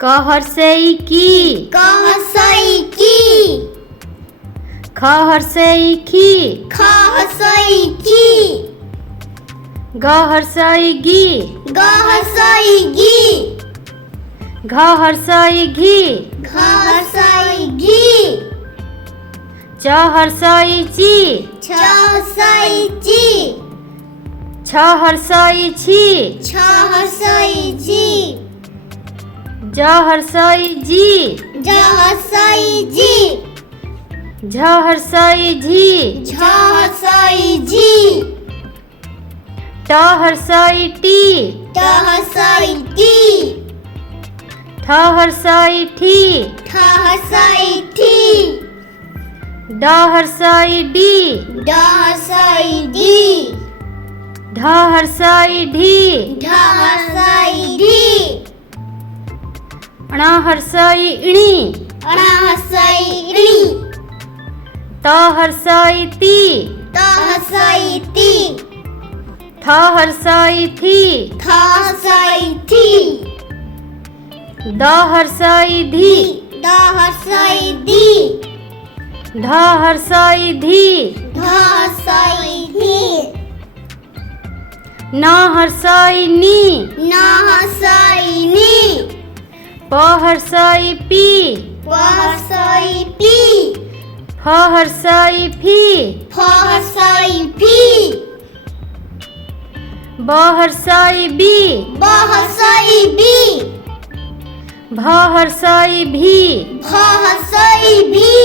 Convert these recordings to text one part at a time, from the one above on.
क हर्षई की, क हर्षई की, ख हर्षई की, ख हर्षई की, ग हर्षई गी, ग हर्षई गी, घ हर्षई घी, घ हर्षई घी, च हर्षई ची, छ हर्षई ची, छ हर्षई छी, छ हर्षई जी, ज हर्षई जी, ज हर्षई जी, झ हर्षई झी, झ हर्षई जी, ट हर्षई टी, ट हर्षई टी, ठ हर्षई ठी, ठ हर्षई ठी, ड हर्षई डी, ड हर्षई डी, ढ हर्षई ढी, ढ हर्षई ढी, ण हर्षई इणी, अण हर्षई इणी, त हर्षई ती, त हर्षई ती, थ हर्षई थी, थ हर्षई थी, द हर्षई धी, द हर्षई दी, ढ हर्षई धी, ध हर्षई धी, न हर्षई नी, न हर्षई नी, प हर्षई पी, प हर्षई पी, फ हर्षई फी, फ हर्षई फी, ब हर्षई बी, ब हर्षई बी, भ हर्षई भी, भ हर्षई भी,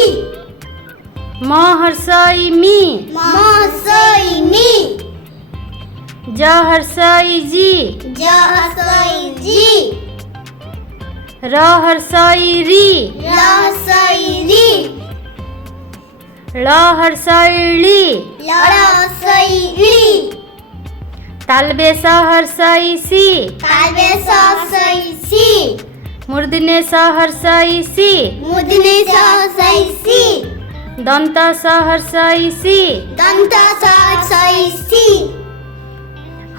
म हर्षई मी, म हर्षई मी, ज हर्षई जी, ज हर्षई जी, र हर्षई री, र हर्षई री, ळ हर्षई ली, ल हर्षई री, तालबे स हर्षई सी, तालबे स हर्षई सी, मूर्धन्य स हर्षई सी, मूर्धन्य स हर्षई सी, दंत स हर्षई सी, दंत स हर्षई सी,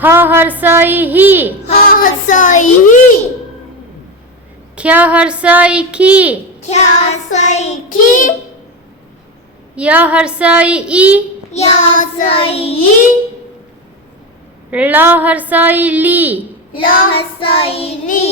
ह हर्षई ही, ह हर्षई ही, ख्य हर्षई खी, ख्य हर्षई की, य हर्षई ई, य हर्षई ई, ल हर्षई ली, ल हर्षई ली,